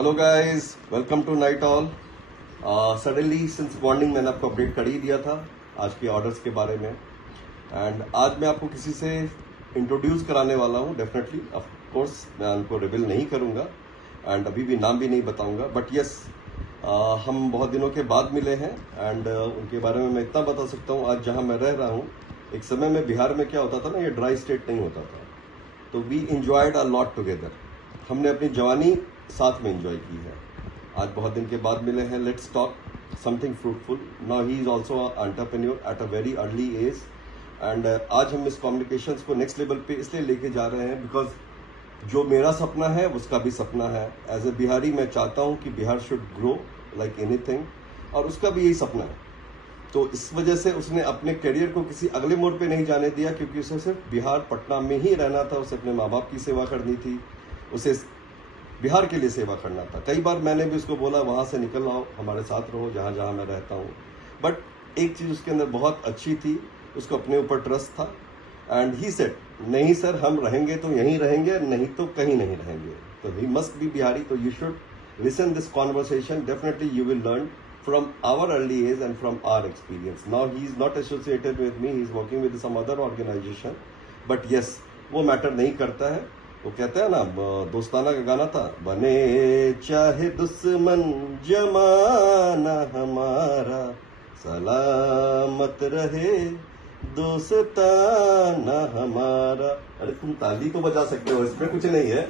Hello guys, welcome tonight all. Suddenly since morning मैंने आपको update कर ही दिया था आज के ऑर्डर्स के बारे में। एंड आज मैं आपको किसी से इंट्रोड्यूस कराने वाला हूँ। डेफिनेटली ऑफ कोर्स मैं उनको रिवील नहीं करूँगा एंड अभी भी नाम भी नहीं बताऊँगा, बट यस हम बहुत दिनों के बाद मिले हैं। एंड उनके बारे में मैं इतना बता सकता हूँ, आज जहाँ मैं रह रहा हूँ, एक समय में बिहार में क्या होता था ना, ये ड्राई स्टेट नहीं होता था, तो we enjoyed a lot together. हमने अपनी जवानी साथ में एंजॉय की है। आज बहुत दिन के बाद मिले हैं। Let's talk something fruitful. Now he is also entrepreneur at a very early age. And आज हम इस कम्युनिकेशंस को नेक्स्ट लेवल पे इसलिए लेके जा रहे हैं बिकॉज जो मेरा सपना है उसका भी सपना है। एज ए बिहारी मैं चाहता हूँ कि Bihar should grow like anything, और उसका भी यही सपना है। तो इस वजह से उसने अपने करियर को किसी अगले मोड़ पे नहीं जाने दिया, क्योंकि उसे सिर्फ बिहार पटना में ही रहना था। उसे अपने माँ बाप की सेवा करनी थी, उसे बिहार के लिए सेवा करना था। कई बार मैंने भी उसको बोला वहाँ से निकल आओ, हमारे साथ रहो जहाँ जहाँ मैं रहता हूँ, बट एक चीज़ उसके अंदर बहुत अच्छी थी, उसको अपने ऊपर ट्रस्ट था। एंड ही सेड नहीं सर, हम रहेंगे तो यहीं रहेंगे, नहीं तो कहीं नहीं रहेंगे। तो ही मस्ट बी बिहारी। तो you should listen this conversation, definitely you will learn from our early age and from our experience. Now he is not associated with me, he is working with some other organization, but yes, वो matter नहीं करता है। वो कहते हैं ना, दोस्ताना का गाना था, बने चाहे दुश्मन जमाना हमारा, सलामत रहे दोस्ताना हमारा। अरे तुम ताली तो बजा सकते हो, इसमें कुछ नहीं है,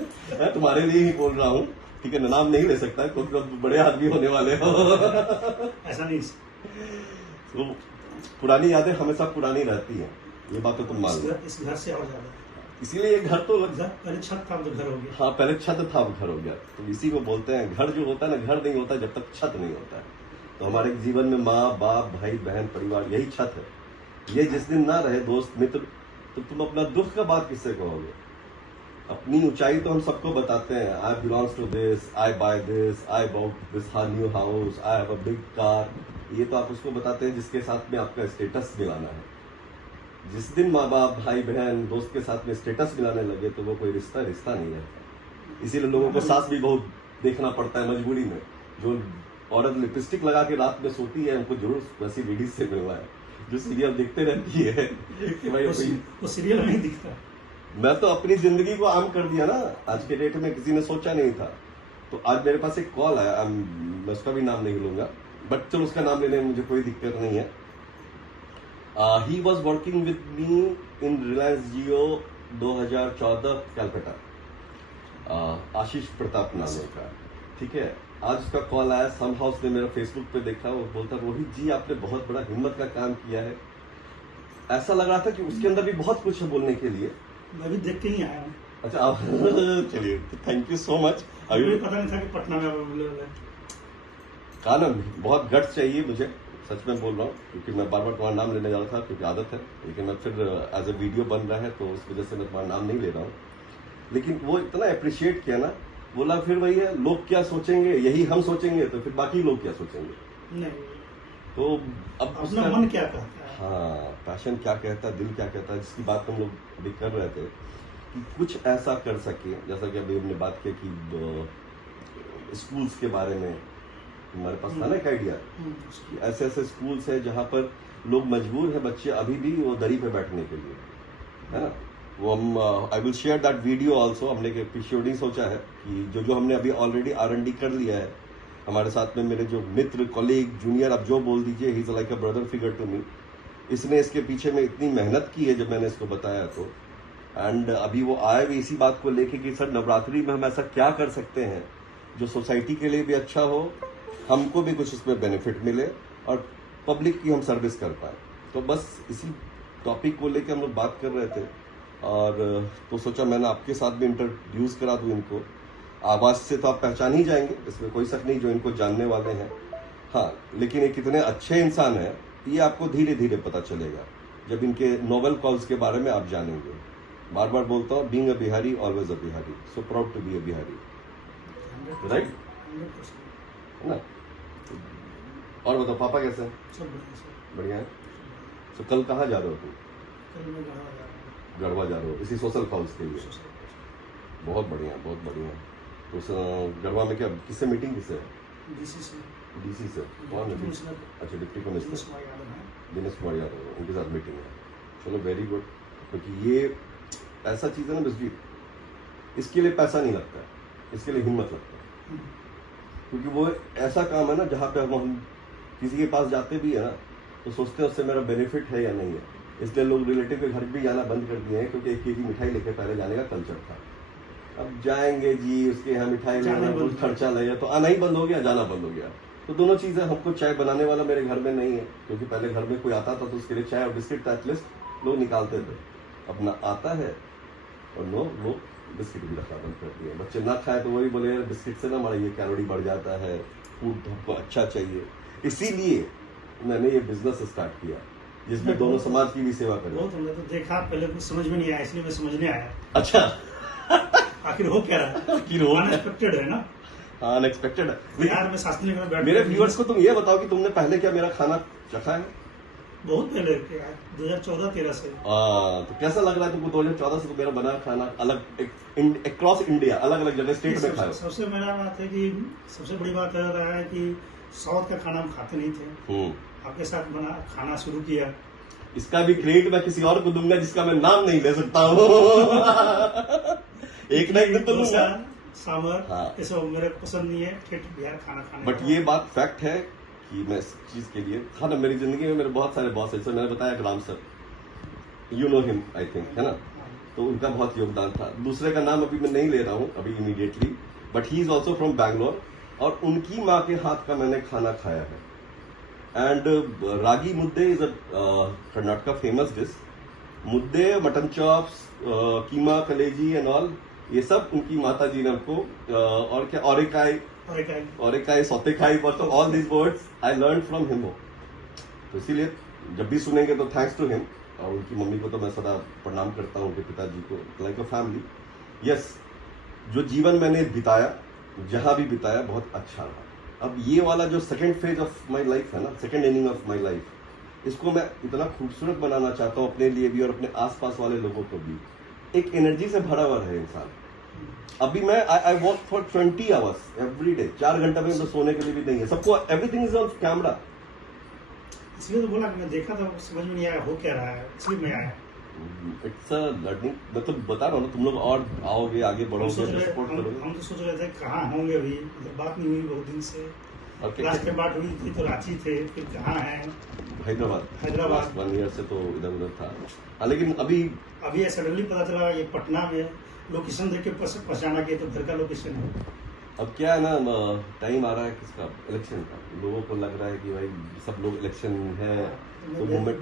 तुम्हारे लिए ही बोल रहा हूँ, ठीक है ना। नाम नहीं ले सकता क्योंकि अब बड़े आदमी होने वाले हो। ऐसा नहीं। तो पुरानी यादें हमेशा पुरानी रहती हैं, ये बात तो तुम मान लो। इस घर से और ज्यादा, इसीलिए ये घर तो पहले छत था तो घर हो गया। हाँ, पहले छत था अब घर हो गया। तो इसी को बोलते हैं, घर जो होता है ना, घर नहीं होता जब तक छत नहीं होता है। तो हमारे जीवन में माँ बाप भाई बहन परिवार यही छत है। ये जिस दिन ना रहे दोस्त मित्र, तो तुम अपना दुख का बात किससे कहोगे। अपनी ऊंचाई तो हम सबको बताते हैं, I belongs to this, I buy this, I bought this new house, I have a big car. ये तो आप उसको बताते हैं जिसके साथ में आपका स्टेटस मिलाना है। जिस दिन माँ बाप भाई बहन दोस्त के साथ में स्टेटस मिलाने लगे तो वो कोई रिश्ता नहीं रहता। इसीलिए लोगों को सास भी बहुत देखना पड़ता है मजबूरी में। जो औरत लिपस्टिक लगा के रात में सोती है, उनको जरूर वैसी लेडीज से मिलना है जो सीरियल देखते रहती है कि भाई वो सीरियल नहीं दिखता। मैं तो अपनी जिंदगी को आम कर दिया ना, आज के डेट में किसी ने सोचा नहीं था। तो आज मेरे पास एक कॉल आया, मैं उसका भी नाम नहीं लूंगा, बट चलो उसका नाम लेने में मुझे कोई दिक्कत नहीं है। He was working with me in Reliance Jio 2014 Calcutta. Ashish Pratap नाम है का, ठीक है। आज उसका कॉल आया, सम हाउस ने मेरा फेसबुक पे देखा, वो बोलता रोहित जी आपने बहुत बड़ा हिम्मत का काम किया है। ऐसा लग रहा था कि उसके अंदर भी बहुत कुछ है बोलने के लिए। मैं भी देख के ही आया हूँ। अच्छा, चलिए, थैंक यू सो मच। अभी पता नहीं था कि पटना में अवेलेबल है। कानून बहुत गट्स चाहिए मुझे, सच में बोल रहा हूँ, क्योंकि मैं बार बार तुम्हारा नाम लेने जा रहा था क्योंकि आदत है, लेकिन मैं फिर एज ए वीडियो बन रहा है तो उस वजह से मैं तुम्हारा नाम नहीं ले रहा हूँ। लेकिन वो इतना अप्रिशिएट किया ना, बोला फिर वही है, लोग क्या सोचेंगे यही हम सोचेंगे तो फिर बाकी लोग क्या सोचेंगे। नहीं, तो अब अपना मन क्या कहता है। हाँ, पैशन क्या कहता है, दिल क्या कहता है, जिसकी बात हम लोग अभी कर रहे थे कि कुछ ऐसा कर सके। जैसा कि अभी हमने बात की कि स्कूल्स के बारे में हमारे पास था ना एक आइडिया, ऐसे ऐसे स्कूल्स है जहाँ पर लोग मजबूर है, बच्चे अभी भी वो दरी पे बैठने के लिए, है ना। वो हम I will share that video also. हमने एक एपिसोड ही सोचा है कि जो हमने अभी ऑलरेडी R&D कर लिया है। हमारे साथ में मेरे जो मित्र कॉलीग जूनियर, अब जो बोल दीजिए, he is like a brother figure to me. इसने इसके पीछे में इतनी मेहनत की है जब मैंने इसको बताया तो। एंड अभी वो आए भी इसी बात को लेके कि सर नवरात्रि में हम ऐसा क्या कर सकते हैं जो सोसाइटी के लिए भी अच्छा हो, हमको भी कुछ उसमें बेनिफिट मिले और पब्लिक की हम सर्विस कर पाए। तो बस इसी टॉपिक को लेके हम लोग बात कर रहे थे, और तो सोचा मैंने आपके साथ भी इंट्रोड्यूस करा दूं इनको। आवाज से तो आप पहचान ही जाएंगे, इसमें कोई शक नहीं जो इनको जानने वाले हैं। हाँ, लेकिन ये कितने अच्छे इंसान हैं ये आपको धीरे धीरे पता चलेगा जब इनके नोबल कॉल्स के बारे में आप जानेंगे। बार बार बोलता हूँ, being a Bihari always a Bihari, so proud to be a Bihari, right ना। और बताओ पापा कैसे हैं? सब बढ़िया है। तो कल कहाँ जा रहे हो तुम? कल मैं गढ़वा जा रहे हो इसी सोशल कॉल्स के लिए? बहुत बढ़िया, बहुत बढ़िया। तो गढ़वा में क्या किससे मीटिंग किससे है? डीसी से डीसी से कौन है? कमिश्नर अच्छा डिप्टी कमिश्नर दिनेश कुमार यादव है। दिनेश कुमार यादव उनके साथ मीटिंग है। चलो वेरी गुड, क्योंकि ये ऐसा चीज़ है ना बिजली, इसके लिए पैसा नहीं लगता है, इसके लिए हिम्मत लगता है। क्योंकि वो ऐसा काम है ना जहाँ पे हम किसी के पास जाते भी है ना तो सोचते हैं उससे मेरा बेनिफिट है या नहीं है, इसलिए लोग रिलेटिव के घर भी जाना बंद कर दिए हैं, क्योंकि 1 केजी मिठाई लेके पहले जाने का कल्चर था। अब जाएंगे जी उसके यहाँ मिठाई लेना, कुछ खर्चा लगेगा, तो आना ही बंद हो गया, जाना बंद हो गया। तो दोनों चीजें, हमको चाय बनाने वाला मेरे घर में नहीं है, क्योंकि पहले घर में कोई आता था तो उसके लिए चाय और बिस्किट का एटलीस्ट लोग निकालते थे। अब ना आता है और नो लोग बिस्किट भी रखना बंद कर दिए। बच्चे ना खाए तो वही बोले बिस्किट से ना हमारा ये कैलोरी बढ़ जाता है, फूड हमको अच्छा चाहिए। इसीलिए मैंने ये बिजनेस स्टार्ट किया जिसमें दोनों समाज की भी सेवा करें। बहुत हमने तो देखा, पहले कुछ समझ में नहीं आया, इसलिए मैं समझने आया अच्छा आखिर हो क्या रहा है। आखिर हो क्या? अनएक्सपेक्टेड है ना, हाँ अनएक्सपेक्टेड है। बिहार में शास्त्री नगर में बैठ मेरे व्यूअर्स को तुम ये बताओ कि तुमने पहले क्या मेरा खाना चखा है? बहुत पहले 2014-13 से। तो कैसा लग रहा है तुमको 2014 से तो मेरा बना खाना अलग अक्रॉस इंडिया अलग अलग जगह स्टेट में खाया? सबसे मेरा बात है कि सबसे बड़ी बात रहा है कि साउथ का खाना हम खाते नहीं थे, आपके साथ बना खाना शुरू किया। इसका भी क्रेडिट मैं किसी और को दूंगा जिसका मैं नाम नहीं ले सकता हूँ। एक ना एक दिन तो लूंगा। सांबर हाँ। ये सब मेरे पसंद नहीं है, ठेठ बिहार खाना खाने बट ये बात फैक्ट है कि मैं इस चीज के लिए था ना, मेरी जिंदगी में मेरे बहुत सारे बॉस हैं। मैंने बताया Ram sir, you know him I think, है ना, तो उनका बहुत योगदान था। दूसरे का नाम अभी मैं नहीं ले रहा हूँ अभी immediately, but he is also from Bangalore, और उनकी माँ के हाथ का मैंने खाना खाया है। एंड रागी मुद्दे is a Karnataka famous dish. मुद्दे, मटन चॉप्स, कीमा, कलेजी एंड ऑल, ये सब उनकी माता जी ने हमको और क्या औरेकाई, सौतेखाई, तो all this words I learn from him. तो इसीलिए जब भी सुनेंगे तो थैंक्स टू हिम, और उनकी मम्मी को तो मैं सदा प्रणाम करता हूँ, उनके पिताजी को, लाइक अ फैमिली। यस, जो जीवन मैंने बिताया, जहां भी बिताया, बहुत अच्छा रहा। अब ये वाला जो second phase of my life है ना, second inning of my life, इसको मैं इतना खूबसूरत बनाना चाहता हूँ अपने लिए भी और अपने आसपास वाले लोगों को भी। एक एनर्जी से भरा हुआ है इंसान। अभी मैं I work for 20 hours every day, 4 घंटा में तो सोने के लिए भी नहीं है। सबको एवरीथिंग इज ऑन कैमरा। इसलिए तो बोला कि मैं देखा था, समझ में नहीं आया हो क्या रहा है, इसलिए मैं आया। इट्स अ लर्निंग, मतलब बता रहा हूँ ना, तुम लोग और आओगे, आगे बढ़ोगे, सपोर्ट करोगे। हम तो सोच रहे थे कहाँ होंगे, अभी बात नहीं हुई बहुत दिन से। लास्ट में बात हुई थी तो रांची थे, फिर कहाँ है? हैदराबाद 1 ईयर से तो इधर उधर था। हाँ, लेकिन अभी सडनली पता चला ये पटना में लोकेशन देख के पहचाना कि तो घर का लोकेशन है। अब क्या है ना, टाइम आ रहा है किसका, इलेक्शन का। लोगों को लग रहा है कि भाई सब लोग इलेक्शन है तो मूवमेंट,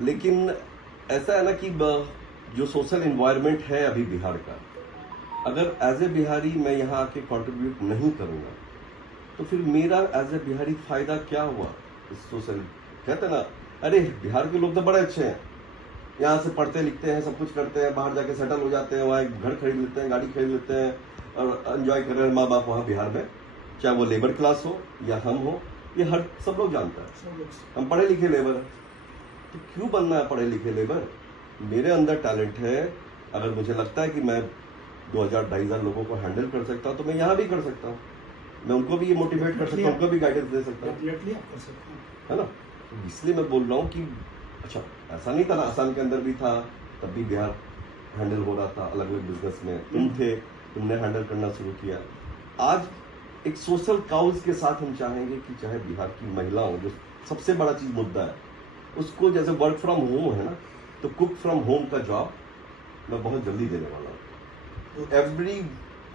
लेकिन ऐसा है ना कि जो सोशल एनवायरनमेंट है अभी बिहार का, अगर एज ए बिहारी मैं यहाँ आके कंट्रीब्यूट नहीं करूंगा तो फिर मेरा एज ए बिहारी फायदा क्या हुआ इस सोशल। कहते ना, अरे बिहार के लोग तो बड़े अच्छे हैं, यहाँ से पढ़ते लिखते हैं, सब कुछ करते हैं, बाहर जाके सेटल हो जाते हैं, वहाँ घर खरीद लेते हैं, गाड़ी खरीद लेते हैं और एंजॉय कर रहे हैं माँ बाप वहाँ बिहार में, चाहे वो लेबर क्लास हो या हम हो, ये हर सब लोग जानता है। हम पढ़े लिखे लेबर है, तो क्यों बनना है पढ़े लिखे लेबर? मेरे अंदर टैलेंट है, अगर मुझे लगता है कि मैं 2000-2500 लोगों को हैंडल कर सकता हूँ तो मैं यहाँ भी कर सकता हूँ, मैं उनको भी मोटिवेट कर सकता हूँ, उनको भी गाइडेंस दे सकता हूँ, है ना। इसलिए मैं बोल रहा हूँ कि अच्छा, ऐसा नहीं था ना, आसाम के अंदर भी था, तब भी बिहार हैंडल हो रहा था अलग अलग बिजनेस में, तुम थे, तुमने हैंडल करना शुरू किया। आज एक सोशल काउज के साथ हम चाहेंगे कि चाहे बिहार की महिलाओं, जो सबसे बड़ा चीज मुद्दा है, उसको जैसे वर्क फ्रॉम होम है ना, तो कुक फ्रॉम होम का जॉब मैं बहुत जल्दी देने वाला हूँ। एवरी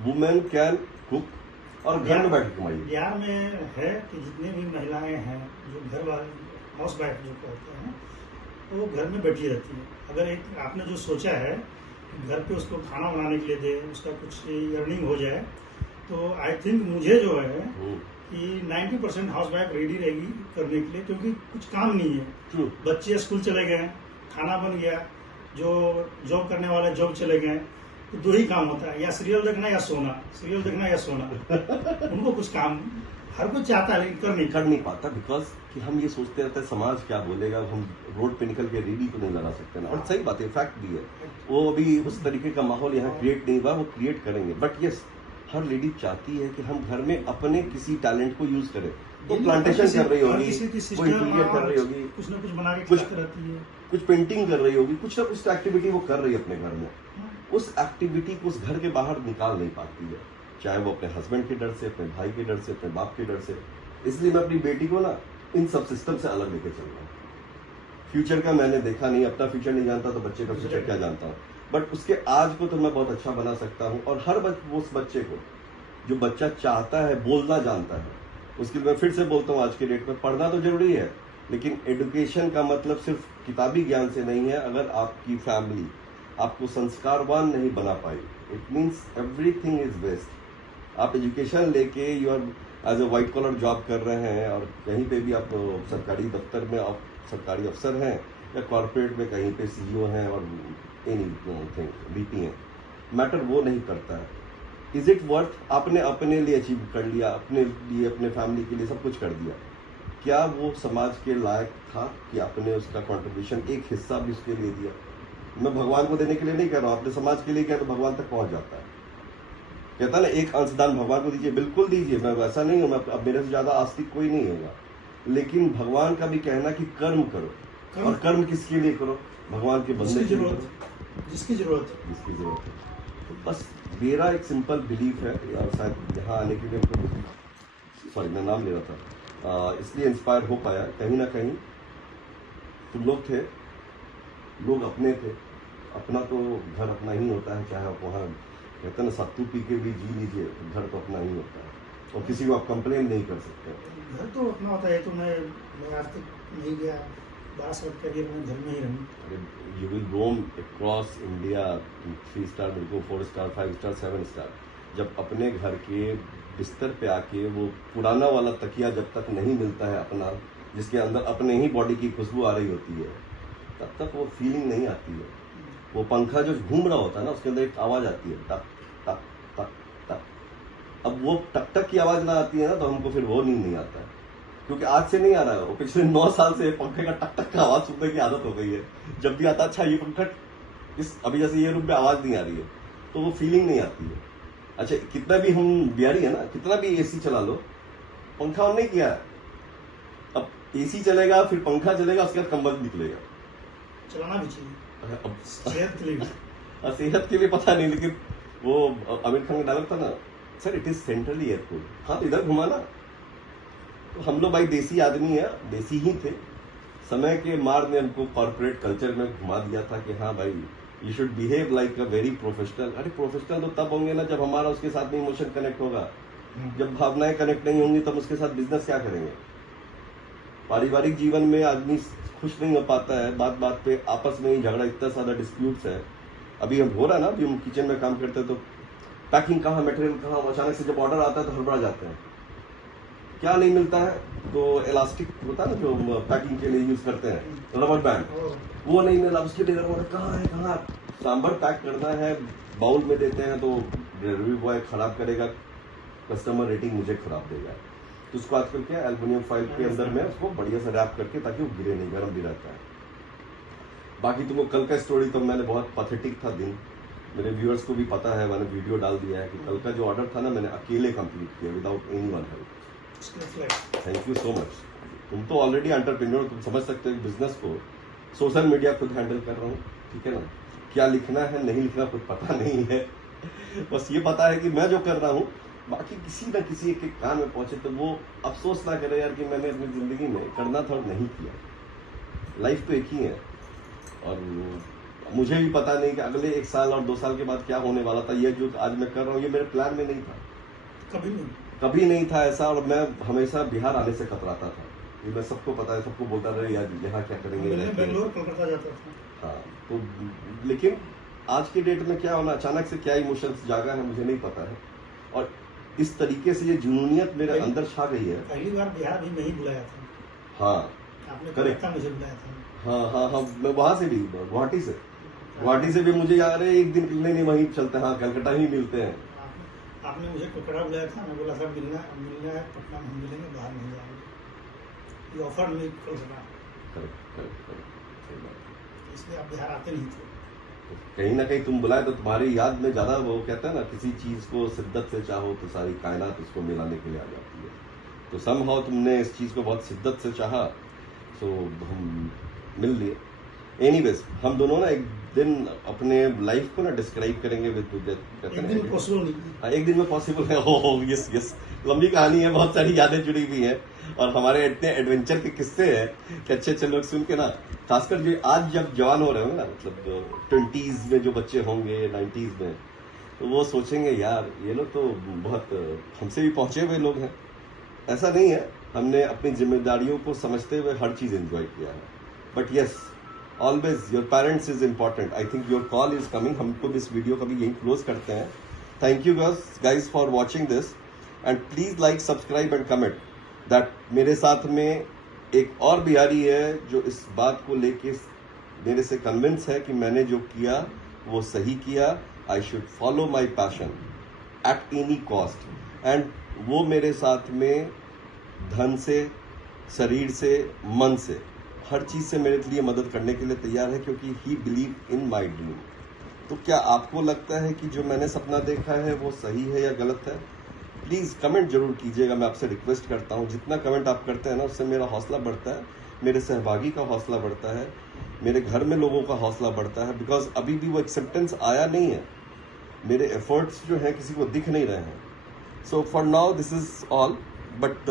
वुमेन कैन कुक और घर में बैठ के कमाइए। बिहार में है कि जितने भी महिलाएं हैं जो घर वाले हाउस वाइफ जो कहते हैं, तो वो घर में बैठी रहती है। अगर एक आपने जो सोचा है कि घर पे उसको खाना बनाने के लिए दे, उसका कुछ अर्निंग हो जाए, तो आई थिंक मुझे जो है कि 90% हाउस वाइफ रेडी रहेगी करने के लिए, क्योंकि कुछ काम नहीं है। बच्चे स्कूल चले गए, खाना बन गया, जो जॉब करने वाले जॉब चले गए, तो 2 ही काम होता है, या सीरियल देखना या सोना, सीरियल देखना या सोना। उनको कुछ काम हर कोई चाहता है लेकिन कर नहीं पाता, बिकॉज कि हम ये सोचते रहते हैं समाज क्या बोलेगा, हम रोड पे निकल के रेडी तो नहीं लगा सकते ना। और सही बात है, फैक्ट भी है, वो अभी उस तरीके का माहौल यहाँ क्रिएट नहीं हुआ, वो क्रिएट करेंगे। बट यस, हर लेडी चाहती है कि हम घर में अपने किसी टैलेंट को यूज करें। वो ये प्लांटेशन कर रही होगी, किसी की वो सिस्टर इंटीरियर कर रही होगी, कुछ ना कुछ बना के कुछ खाते रहती है। कुछ पेंटिंग कर रही होगी, कुछ ना कुछ एक्टिविटी वो कर रही है अपने घर में। हाँ, उस एक्टिविटी को उस घर के बाहर निकाल नहीं पाती है, चाहे वो अपने हस्बैंड के डर से, अपने भाई के डर से, अपने बाप के डर से। इसलिए मैं अपनी बेटी को ना इन सब सिस्टम से अलग लेके चल रहा हूँ। फ्यूचर का मैंने देखा नहीं, अपना फ्यूचर नहीं जानता तो बच्चे का फ्यूचर क्या जानता हूँ, बट उसके आज को तो मैं बहुत अच्छा बना सकता हूँ। और हर उस बच्चे को, जो बच्चा चाहता है, बोलना जानता है, उसके लिए मैं फिर से बोलता हूँ, आज के डेट में पढ़ना तो जरूरी है, लेकिन एजुकेशन का मतलब सिर्फ किताबी ज्ञान से नहीं है। अगर आपकी फैमिली आपको संस्कारवान नहीं बना पाई, it means everything is waste. आप एजुकेशन लेके you are as a white collar job कर रहे हैं और कहीं पे भी आप सरकारी दफ्तर में आप सरकारी अफसर हैं या कॉर्पोरेट में कहीं पे सीईओ हैं और एनीथिंग वीपी हैं, मैटर वो नहीं करता है। Is it worth? आपने अपने लिए अचीव कर लिया, अपने लिए, अपने फैमिली के लिए सब कुछ कर दिया, क्या वो समाज के लायक था कि आपने उसका कंट्रीब्यूशन एक हिस्सा भी उसके लिए दिया? मैं भगवान को देने के लिए नहीं कह रहा हूँ, अपने समाज के लिए क्या, तो भगवान तक पहुंच जाता है। कहता ना एक अंशदान भगवान को दीजिए, बिल्कुल दीजिए, मैं वैसा नहीं हूं, मैं अब मेरे से ज्यादा आस्तिक कोई नहीं होगा, लेकिन भगवान का भी कहना कि कर्म करो, और कर्म किसके लिए करो? भगवान के बंदे के लिए करो, जिसकी जरूरत है। जिसकी जरूरत है। तो बस मेरा एक सिंपल बिलीफ है, और शायद यहाँ आने के लिए हमको, सॉरी मैं नाम ले रहा था, इसलिए इंस्पायर हो पाया। कहीं ना कहीं तुम लोग थे, लोग अपने थे, अपना तो घर अपना ही होता है, चाहे आप वहाँ कहते हैं ना सत्तू पी के भी जी लीजिए, घर तो अपना ही होता है, और किसी को आप कंप्लेन नहीं कर सकते। घर तो अपना होता है। तो मैं आज तक नहीं गया, 12 साल करियर में घर में ही रहूँ। अरे you will roam across India, 3 star bill को 4 स्टार, 5 स्टार, 7 स्टार। जब अपने घर के बिस्तर पे आके वो पुराना वाला तकिया जब तक नहीं मिलता है अपना, जिसके अंदर अपने ही बॉडी की खुशबू आ रही होती है, तब तक वो फीलिंग नहीं आती है। वो पंखा जो घूम रहा होता है ना, उसके अंदर एक आवाज आती है, टक टक टक टक। अब वो टक टक की आवाज ना आती है ना, तो हमको फिर वो नींद नहीं आता है, क्योंकि आज से नहीं आ रहा है, वो पिछले 9 साल से पंखे का टक टक का आवाज सुनने की आदत हो गई है। जब भी आता, अच्छा ये पंखा इस, अभी जैसे ये रूम में आवाज नहीं आ रही है, तो वो फीलिंग नहीं आती है। अच्छा कितना भी हम बिहारी है ना, कितना भी एसी चला लो, पंखा ऑन नहीं किया है, अब एसी चलेगा, फिर पंखा चलेगा, उसके बाद कंबल निकलेगा। चलाना भी चाहिए, अब सेहत के लिए भी। सेहत के लिए पता नहीं, लेकिन वो आमिर खान का डायलॉग था ना, sir it is centrally airport, हाँ तो इधर घुमाना। तो हम लोग भाई देसी आदमी है, देसी ही थे, समय के मार ने हमको कॉर्पोरेट कल्चर में घुमा दिया था कि हाँ भाई you should behave like a very professional. अरे प्रोफेशनल तो तब होंगे ना जब हमारा उसके साथ में इमोशन कनेक्ट होगा, जब भावनाएं कनेक्ट नहीं होंगी तब उसके साथ बिजनेस क्या करेंगे? पारिवारिक जीवन में आदमी खुश नहीं हो पाता है, बात बात पे आपस में ही झगड़ा, इतना सारा डिस्प्यूट्स है। अभी हम हो रहा है ना, अभी हम किचन में काम करते हैं तो पैकिंग कहाँ, मटेरियल कहाँ, अचानक से जब ऑर्डर आता है तो हड़बड़ा जाते हैं, क्या नहीं मिलता है, तो इलास्टिक होता है ना जो पैकिंग के लिए यूज करते हैं, रबर बैंड, वो नहीं मिला, उसके लिए कहाँ है, कहाँ सांभर पैक करना है, बाउल में देते हैं तो डिलीवरी बॉय खराब करेगा, कस्टमर रेटिंग मुझे खराब देगा, तो उसको आजकल क्या एल्युमिनियम फाइल के अंदर में उसको बढ़िया से रैप करके, ताकि वो गिरे नहीं, गर्म भी रहता है। बाकी तुमको कल का स्टोरी तो मैंने बहुत पैथेटिक था दिन, मेरे व्यूअर्स को भी पता है, मैंने वीडियो डाल दिया है कि कल का जो ऑर्डर था ना, मैंने अकेले कंप्लीट किया without anyone help. Thank you so much. तुम तो ऑलरेडी एंटरप्रेन्योर, तुम समझ सकते हो बिजनेस को, सोशल मीडिया खुद हैंडल कर रहा हूँ, ठीक है ना, क्या लिखना है नहीं लिखना कुछ पता नहीं है, बस ये पता है कि मैं जो कर रहा हूँ, बाकी किसी ना किसी एक कान में पहुंचे तो वो अफसोस ना करे यार कि मैंने अपनी जिंदगी में करना था और नहीं किया। लाइफ तो एक ही है, और मुझे भी पता नहीं कि अगले 1 साल और 2 साल के बाद क्या होने वाला था। ये जो आज मैं कर रहा हूँ ये मेरे प्लान में नहीं था, कभी नहीं था ऐसा, और मैं हमेशा बिहार आने से कतराता था। ये मैं सबको पता है, सबको बोलता रहे यार यहाँ क्या करेंगे, बेंगलोर कोलकाता जाता था। हाँ तो, लेकिन आज की डेट में क्या होना, अचानक से क्या इमोशंस जागा है मुझे नहीं पता है, और इस तरीके से ये जुनूनियत मेरे अंदर छा गई है। पहली बार बिहार भी मैं ही बुलाया था। हाँ आपने करेक्ट, मुझे बुलाया था। हाँ हाँ हाँ, मैं वहां से भी, गुवाहाटी से भी मुझे याद है, एक दिन नहीं वहीं चलते हैं, हाँ कलकत्ता ही मिलते हैं। आपने मुझे कोलकाता बुलाया था, मैं बोला था मिलना है, पटना में हम मिलेंगे, बाहर नहीं जाएंगे, ये ऑफर में कोलकाता, करेक्ट, इसलिए आप बिहार आते नहीं थे। तो कहीं ना कहीं तुम बुलाए तो तुम्हारी याद में ज्यादा, वो कहता है ना, किसी चीज को शिद्दत से चाहो तो सारी कायनात उसको मिलाने के लिए आ जाती है। तो समहाउ तुमने इस चीज को बहुत शिद्दत से चाहा, तो हम मिल लिए। एनीवेज, हम दोनों ना एक दिन अपने लाइफ को ना डिस्क्राइब करेंगे विद, कहते एक हैं दिन पॉसिबल नहीं। एक दिन में पॉसिबल है। हो यस यस, लंबी कहानी है, बहुत सारी यादें जुड़ी हुई है और हमारे इतने एडवेंचर के किस्से हैं कि अच्छे अच्छे लोग सुन के ना, खासकर जो आज जब जवान हो रहे होंगे ना, मतलब 20s में जो बच्चे होंगे, 90s में, तो वो सोचेंगे यार ये लोग तो बहुत हमसे भी पहुंचे हुए लोग हैं। ऐसा नहीं है, हमने अपनी जिम्मेदारियों को समझते हुए हर चीज एंजॉय किया है। But yes, always your parents is important. I think your call is coming. हमको इस वीडियो का भी यही क्लोज करते हैं। Thank you guys for watching this and please like, subscribe and comment that मेरे साथ में एक और बिहारी है जो इस बात को लेके मेरे से कन्विंस है कि मैंने जो किया वो सही किया। I should follow my passion at any cost. And वो मेरे साथ में धन से, शरीर से, मन से, हर चीज से मेरे लिए मदद करने के लिए तैयार है, क्योंकि ही बिलीव इन माई ड्रीम। तो क्या आपको लगता है कि जो मैंने सपना देखा है वो सही है या गलत है? प्लीज कमेंट जरूर कीजिएगा, मैं आपसे रिक्वेस्ट करता हूँ। जितना कमेंट आप करते हैं ना, उससे मेरा हौसला बढ़ता है, मेरे सहभागी का हौसला बढ़ता है, मेरे घर में लोगों का हौसला बढ़ता है। बिकॉज अभी भी वो एक्सेप्टेंस आया नहीं है, मेरे एफर्ट्स जो है किसी को दिख नहीं रहे हैं। So for now this is all, but